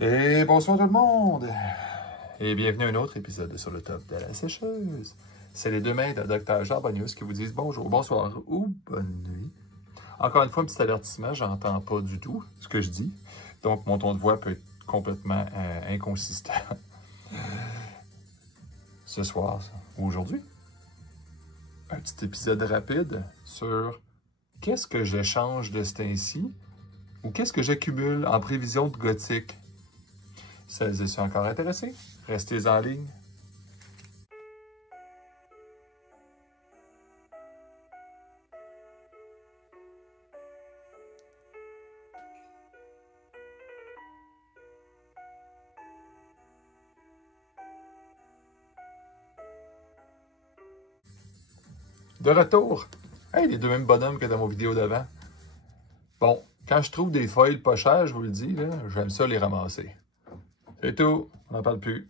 Et bonsoir tout le monde! Et bienvenue à un autre épisode de Sur le top de la sécheuse. C'est les deux mains de Dr. Jean Bonius qui vous disent bonjour, bonsoir ou bonne nuit. Encore une fois, un petit avertissement, j'entends pas du tout ce que je dis. Donc, mon ton de voix peut être complètement inconsistant. Ce soir, ou aujourd'hui, un petit épisode rapide sur qu'est-ce que je change de ce temps-ci ou qu'est-ce que j'accumule en prévision de gothique. Celles et ceux encore intéressés, restez en ligne. De retour! Hey, les deux mêmes bonhommes que dans mon vidéo d'avant. Bon, quand je trouve des feuilles pas chères, je vous le dis, j'aime ça les ramasser. C'est tout, on n'en parle plus.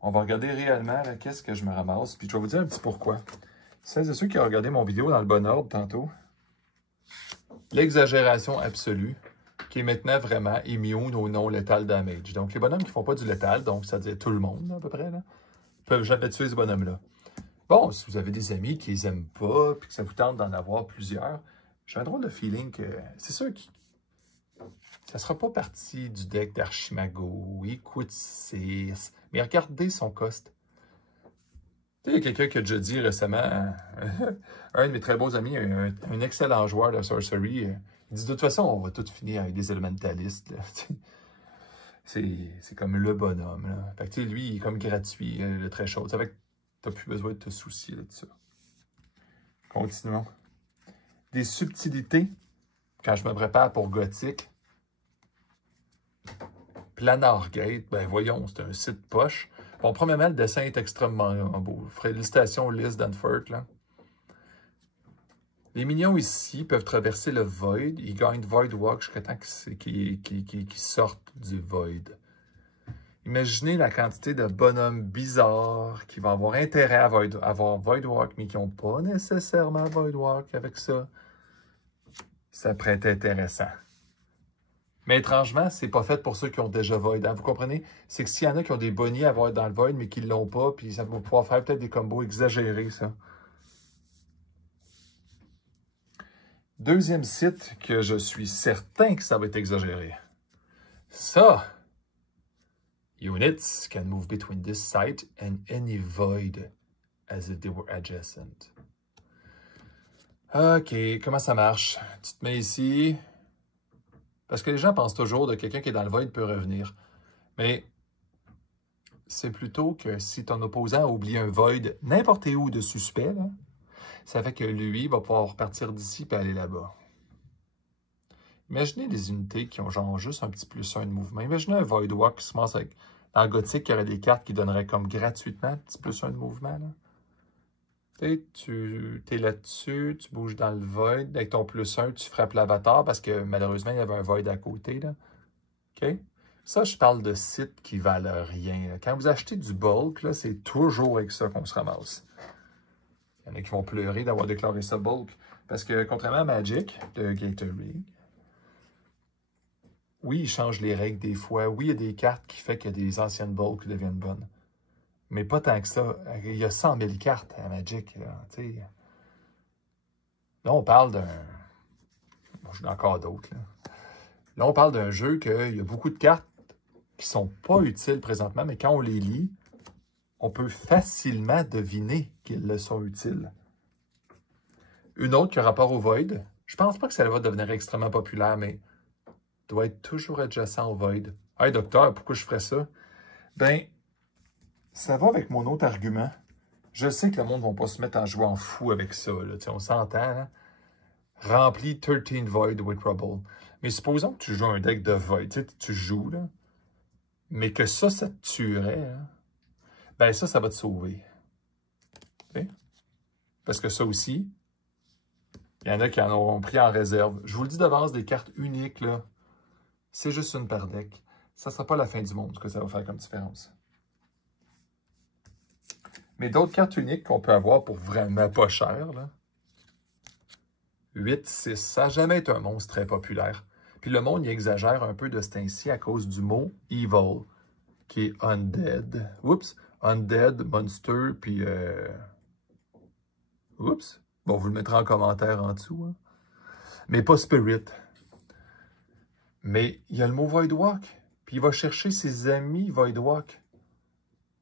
On va regarder réellement qu'est-ce que je me ramasse, puis je vais vous dire un petit pourquoi. Celles et ceux qui ont regardé mon vidéo dans le bon ordre tantôt, l'exagération absolue, qui est maintenant vraiment immune au non-lethal damage. Donc, les bonhommes qui ne font pas du létal, donc c'est-à-dire tout le monde à peu près, là, peuvent jamais tuer ce bonhomme-là. Bon, si vous avez des amis qui les aiment pas, puis que ça vous tente d'en avoir plusieurs, j'ai un drôle de feeling que c'est sûr que ça sera pas partie du deck d'Archimago, il coûte 6, mais regardez son cost. Tu sais, il y a quelqu'un qui a déjà dit récemment, un de mes très beaux amis, un excellent joueur de Sorcery, il dit de toute façon, on va tout finir avec des élémentalistes. C'est comme le bonhomme. Là. Fait que, tu sais, lui, il est comme gratuit, le très chaud. Ça fait que tu n'as plus besoin de te soucier de ça. Continuons. Des subtilités, quand je me prépare pour Gothique. Planar Gate, ben voyons, c'est un site poche. Bon, premièrement, le dessin est extrêmement beau. Félicitations, Liz Danford, là. Les minions ici peuvent traverser le Void. Ils gagnent Void Walk jusqu'à temps qu'ils sortent du Void. Imaginez la quantité de bonhommes bizarres qui vont avoir intérêt à avoir Void Walk, mais qui n'ont pas nécessairement Void Walk avec ça. Ça pourrait être intéressant. Mais étrangement, c'est pas fait pour ceux qui ont déjà Void. Hein? Vous comprenez? C'est que s'il y en a qui ont des bonnies à avoir dans le Void, mais qui ne l'ont pas, puis ça va pouvoir faire peut-être des combos exagérés, ça. Deuxième site que je suis certain que ça va être exagéré. Ça, units can move between this site and any void as if they were adjacent. OK, comment ça marche? Tu te mets ici. Parce que les gens pensent toujours de quelqu'un qui est dans le void peut revenir. Mais c'est plutôt que si ton opposant a oublié un void n'importe où de suspect, là, ça fait que lui va pouvoir partir d'ici et aller là-bas. Imaginez des unités qui ont genre juste un petit +1 de mouvement. Imaginez un Void Walk qui se passe avec... Dans Gothique, il y aurait des cartes qui donneraient comme gratuitement un petit +1 de mouvement. Là. Tu es là-dessus, tu bouges dans le Void. Avec ton +1, tu frappes l'avatar parce que malheureusement, il y avait un Void à côté. Là. OK? Ça, je parle de sites qui valent rien. Là. Quand vous achetez du bulk, c'est toujours avec ça qu'on se ramasse. Il y en a qui vont pleurer d'avoir déclaré ça bulk. Parce que contrairement à Magic, de Gatorade, oui, ils changent les règles des fois. Oui, il y a des cartes qui font que des anciennes bulk deviennent bonnes. Mais pas tant que ça. Il y a 100 000 cartes à Magic. Là on parle d'un... Bon, j'en ai encore d'autres. Là, on parle d'un jeu qu'il y a beaucoup de cartes qui ne sont pas utiles présentement, mais quand on les lit, on peut facilement deviner qu'elles le sont utiles. Une autre qui a rapport au Void. Je pense pas que ça va devenir extrêmement populaire, mais doit être toujours adjacent au Void. Hey, docteur, pourquoi je ferais ça? Ben, ça va avec mon autre argument. Je sais que le monde ne va pas se mettre en jouant fou avec ça. Là. On s'entend. Hein? Remplis 13 Void with Rubble. Mais supposons que tu joues un deck de Void. Tu joues, là, mais que ça te tuerait. Hein? Ben ça va te sauver. Okay? Parce que ça aussi, il y en a qui en auront pris en réserve. Je vous le dis d'avance, des cartes uniques, là. C'est juste une par deck. Ça ne sera pas la fin du monde, ce que ça va faire comme différence. Mais d'autres cartes uniques qu'on peut avoir pour vraiment pas cher, là. 8, 6, ça n'a jamais été un monstre très populaire. Puis le monde, il exagère un peu de ce temps-ci à cause du mot « evil », qui est « undead ». Oups! Undead, monster, puis... Oups! Bon, vous le mettrez en commentaire en dessous. Hein. Mais pas spirit. Mais il y a le mot Voidwalk. Puis il va chercher ses amis Voidwalk.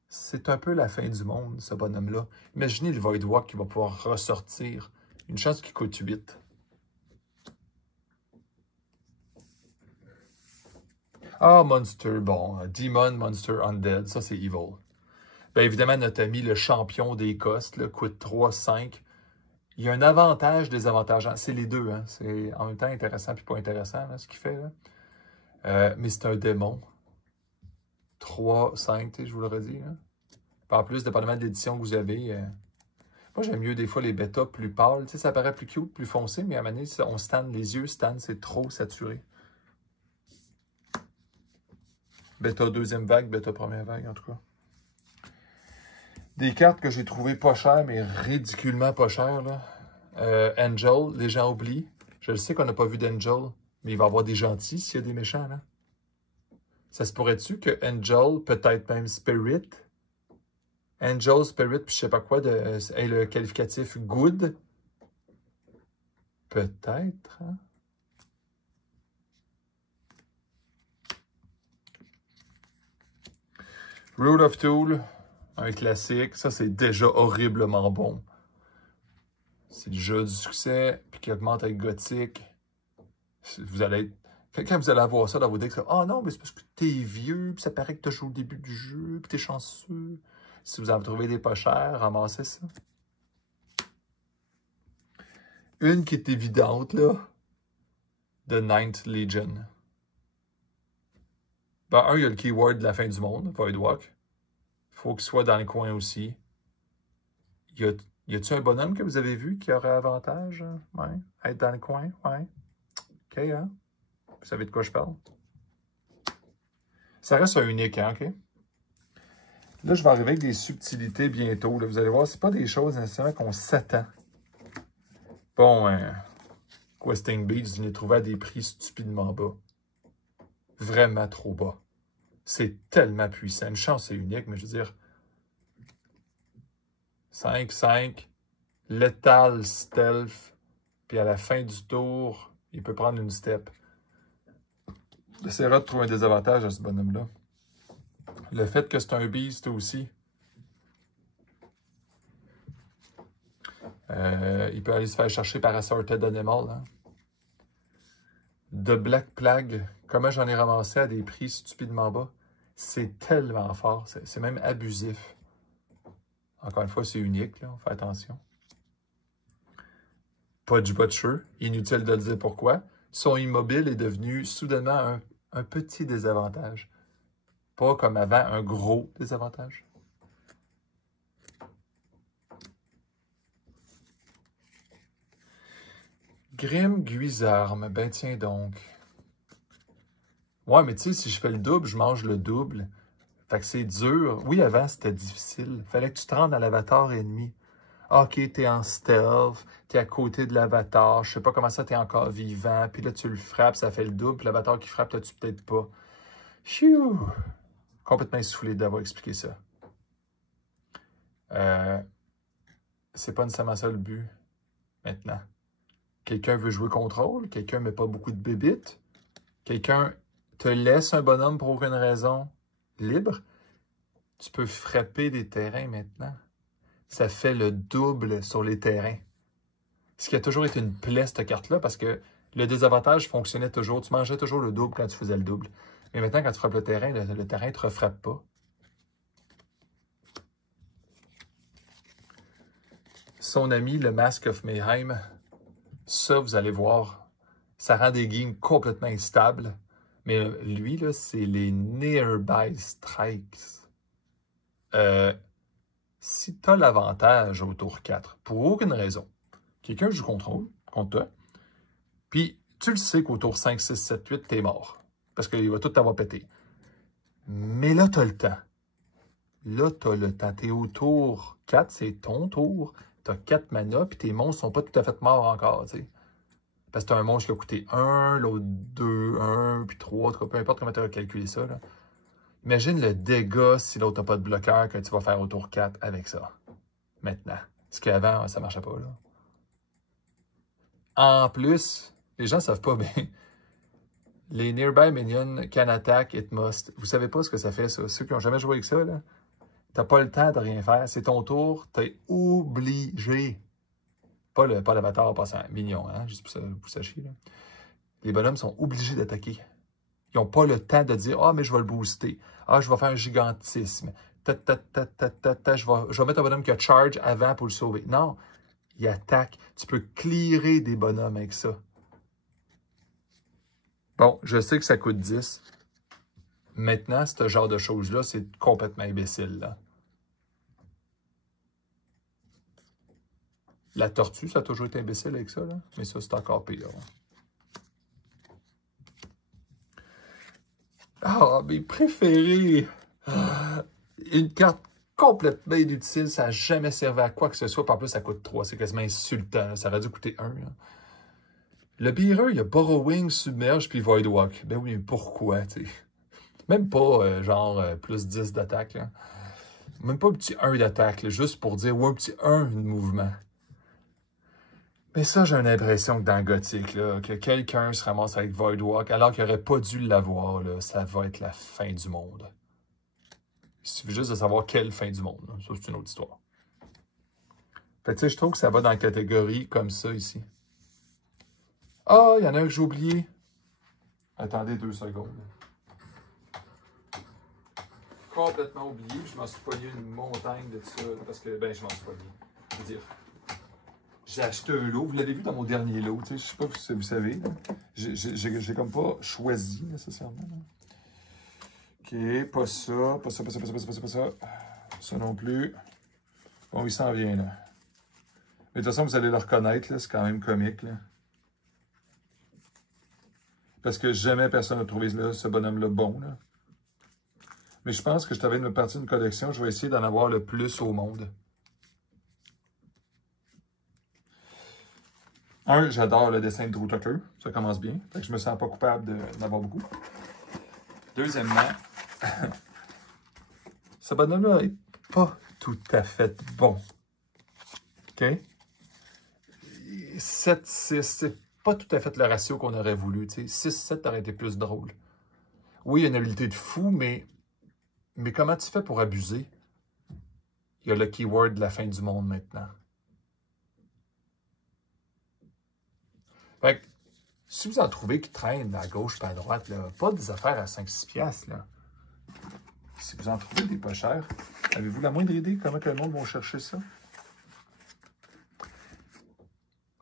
C'est un peu la fin du monde, ce bonhomme-là. Imaginez le Voidwalk qui va pouvoir ressortir. Une chance qui coûte 8. Ah, Monster, bon. Demon, Monster, Undead. Ça, c'est Evil. Bien évidemment, notre ami, le champion d'Écosse, coûte 3-5. Il y a un avantage, des avantages. C'est les deux. Hein. C'est en même temps intéressant puis pas intéressant, là, ce qu'il fait. Là. Mais c'est un démon. 3, 5, je vous le redis. Hein. En plus, dépendamment de l'édition que vous avez. Moi, j'aime mieux des fois les bêtas plus pâles. Ça paraît plus cute, plus foncé, mais à un moment donné, on stanne, les yeux stanne, c'est trop saturé. Bêta deuxième vague, bêta première vague, en tout cas. Des cartes que j'ai trouvées pas chères, mais ridiculement pas chères. Là. Angel, les gens oublient. Je le sais qu'on n'a pas vu d'Angel, mais il va y avoir des gentils s'il y a des méchants. Là. Ça se pourrait-tu que Angel, peut-être même Spirit, Angel, Spirit, puis je sais pas quoi, est le qualificatif good? Peut-être. Hein? Road of Tool, un classique. Ça, c'est déjà horriblement bon. C'est le jeu du succès, puis qui augmente avec Gothic. Vous allez être... Quand vous allez avoir ça dans vos decks, ah non, mais c'est parce que t'es vieux, puis ça paraît que t'as joué au début du jeu, puis t'es chanceux. Si vous en trouvez des pas chers, ramassez ça. Une qui est évidente, là, The Ninth Legion. Ben, il y a le keyword de la fin du monde, Voidwalk. Il faut qu'il soit dans le coin aussi. Y a-t-il un bonhomme que vous avez vu qui aurait avantage? Ouais. Être dans le coin? Ouais. OK, hein? Vous savez de quoi je parle? Ça reste un unique, hein, OK? Là, je vais arriver avec des subtilités bientôt. Là. Vous allez voir, c'est pas des choses nécessairement qu'on s'attend. Bon, Questing Beats, je l'ai trouvé à des prix stupidement bas. Vraiment trop bas. C'est tellement puissant. Une chance, c'est unique, mais je veux dire... 5-5, Lethal Stealth, puis à la fin du tour, il peut prendre une step. J'essaierai de trouver un désavantage à ce bonhomme-là. Le fait que c'est un beast aussi. Il peut aller se faire chercher par Assorted Animal. Hein. De Black Plague, comment j'en ai ramassé à des prix stupidement bas. C'est tellement fort, c'est même abusif. Encore une fois, c'est unique, là, on fait attention. Pas du Butcher, inutile de le dire pourquoi. Son immobile est devenu soudainement un petit désavantage. Pas comme avant, un gros désavantage. Grim Guisarme, ben tiens donc. Ouais, mais tu sais, si je fais le double, je mange le double. Fait que c'est dur. Oui, avant, c'était difficile. Fallait que tu te rendes à l'avatar ennemi. OK, t'es en stealth, t'es à côté de l'avatar, je sais pas comment ça, t'es encore vivant, puis là, tu le frappes, ça fait le double, puis l'avatar qui frappe, t'as-tu peut-être pas. Phew! Complètement essoufflé d'avoir expliqué ça. C'est pas nécessairement ça le but, maintenant. Quelqu'un veut jouer contrôle, quelqu'un met pas beaucoup de bébites, quelqu'un te laisse un bonhomme pour aucune raison libre, tu peux frapper des terrains maintenant. Ça fait le double sur les terrains. Ce qui a toujours été une plaie, cette carte-là, parce que le désavantage fonctionnait toujours. Tu mangeais toujours le double quand tu faisais le double. Mais maintenant, quand tu frappes le terrain ne te refrappe pas. Son ami, le Mask of Mayhem, ça, vous allez voir, ça rend des games complètement instables. Mais lui, là, c'est les Nearby Strikes. Si tu as l'avantage au tour 4, pour aucune raison, quelqu'un joue contrôle contre toi, puis tu le sais qu'au tour 5, 6, 7, 8, t'es mort. Parce qu'il va tout t'avoir pété. Mais là, tu as le temps. Là, tu as le temps. Tu es au tour 4, c'est ton tour. Tu as 4 mana, puis tes monstres sont pas tout à fait morts encore. T'sais. Parce que tu as un monstre qui a coûté 1, l'autre 2, 1, puis 3, peu importe comment tu as calculé ça. Là. Imagine le dégât si l'autre n'a pas de bloqueur que tu vas faire au tour 4 avec ça. Maintenant. Ce qu'avant, ça ne marchait pas. Là. En plus, les gens ne savent pas, mais les Nearby Minions can attack, it must. Vous savez pas ce que ça fait, ça. Ceux qui n'ont jamais joué avec ça, là, t'as pas le temps de rien faire. C'est ton tour, t'es obligé. Pas l'avatar passant mignon, hein, juste pour que vous sachiez. Là. Les bonhommes sont obligés d'attaquer. Ils n'ont pas le temps de dire « Ah, mais je vais le booster. Ah, je vais faire un gigantisme. Je vais mettre un bonhomme qui a charge avant pour le sauver. » Non, il attaque. Tu peux clearer des bonhommes avec ça. Bon, je sais que ça coûte 10. Maintenant, ce genre de choses-là, c'est complètement imbécile. Là. La tortue, ça a toujours été imbécile avec ça, là. Mais ça, c'est encore pire. Ah, mes préférés! Une carte complètement inutile, ça n'a jamais servi à quoi que ce soit. Par plus, ça coûte 3. C'est quasiment insultant. Ça aurait dû coûter 1. Là. Le Bearer, il y a Borrowing, Submerge, puis Voidwalk. Ben oui, mais pourquoi, tu sais? Même pas, plus 10 d'attaque, là. Même pas un petit 1 d'attaque, juste pour dire, ou un petit 1 de mouvement. Mais ça, j'ai l'impression que dans Gothic, là, que quelqu'un se ramasse avec Voidwalk, alors qu'il n'aurait pas dû l'avoir, là, ça va être la fin du monde. Il suffit juste de savoir quelle fin du monde. Là. Ça, c'est une autre histoire. Fait que, tu sais, je trouve que ça va dans la catégorie comme ça, ici. Ah, il y en a un que j'ai oublié. Attendez 2 secondes. Complètement oublié. Je m'en suis pogné une montagne de ça, parce que, ben, je m'en suis pogné. Je veux dire... J'ai acheté un lot. Vous l'avez vu dans mon dernier lot. Je ne sais pas si vous savez. J'ai comme pas choisi nécessairement. Là. OK, pas ça. Pas ça, pas ça, pas ça, pas ça, pas ça, pas ça. Ça non plus. Bon, il s'en vient, là. Mais de toute façon, vous allez le reconnaître. C'est quand même comique. Là. Parce que jamais personne n'a trouvé là, ce bonhomme-là bon. Là. Mais je pense que je t'avais une partie d'une collection. Je vais essayer d'en avoir le plus au monde. Un, j'adore le dessin de Drew Tucker. Ça commence bien. Fait que je me sens pas coupable d'en avoir beaucoup. Deuxièmement, ce bonhomme-là n'est pas tout à fait bon. OK? 7-6, c'est pas tout à fait le ratio qu'on aurait voulu. 6-7 aurait été plus drôle. Oui, il y a une habilité de fou, mais comment tu fais pour abuser? Il y a le keyword de la fin du monde maintenant. Fait que, si vous en trouvez qui traînent à gauche et à droite, là, pas des affaires à 5-6 piastres, là. Si vous en trouvez des pas chers, avez-vous la moindre idée comment que le monde va chercher ça?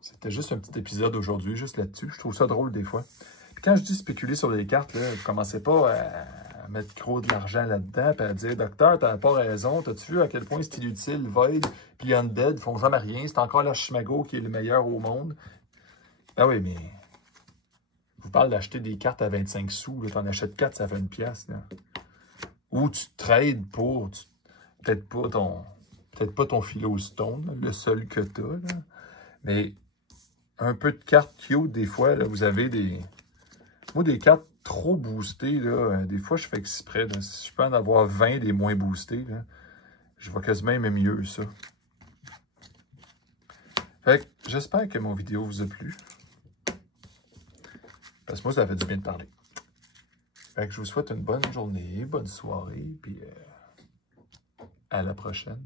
C'était juste un petit épisode aujourd'hui, juste là-dessus. Je trouve ça drôle des fois. Puis quand je dis spéculer sur les cartes, là, vous ne commencez pas à mettre gros de l'argent là-dedans et à dire « Docteur, t'as pas raison. T'as-tu vu à quel point c'est inutile? Void puis Undead font jamais rien. C'est encore l'Archimago qui est le meilleur au monde. » Ah oui, mais je vous parle d'acheter des cartes à 25 sous. Tu en achètes 4, ça fait une pièce. Là. Ou tu trades pour, peut-être pas ton Philostone, le seul que tu as. Mais un peu de cartes cute, des fois, là, vous avez des... Moi, des cartes trop boostées, là, des fois, je fais exprès. Là, si je peux en avoir 20 des moins boostés, là, je vais quasiment aimer mieux ça. Fait que j'espère que mon vidéo vous a plu. Parce que moi, ça fait du bien de parler. Fait que je vous souhaite une bonne journée, bonne soirée, puis à la prochaine.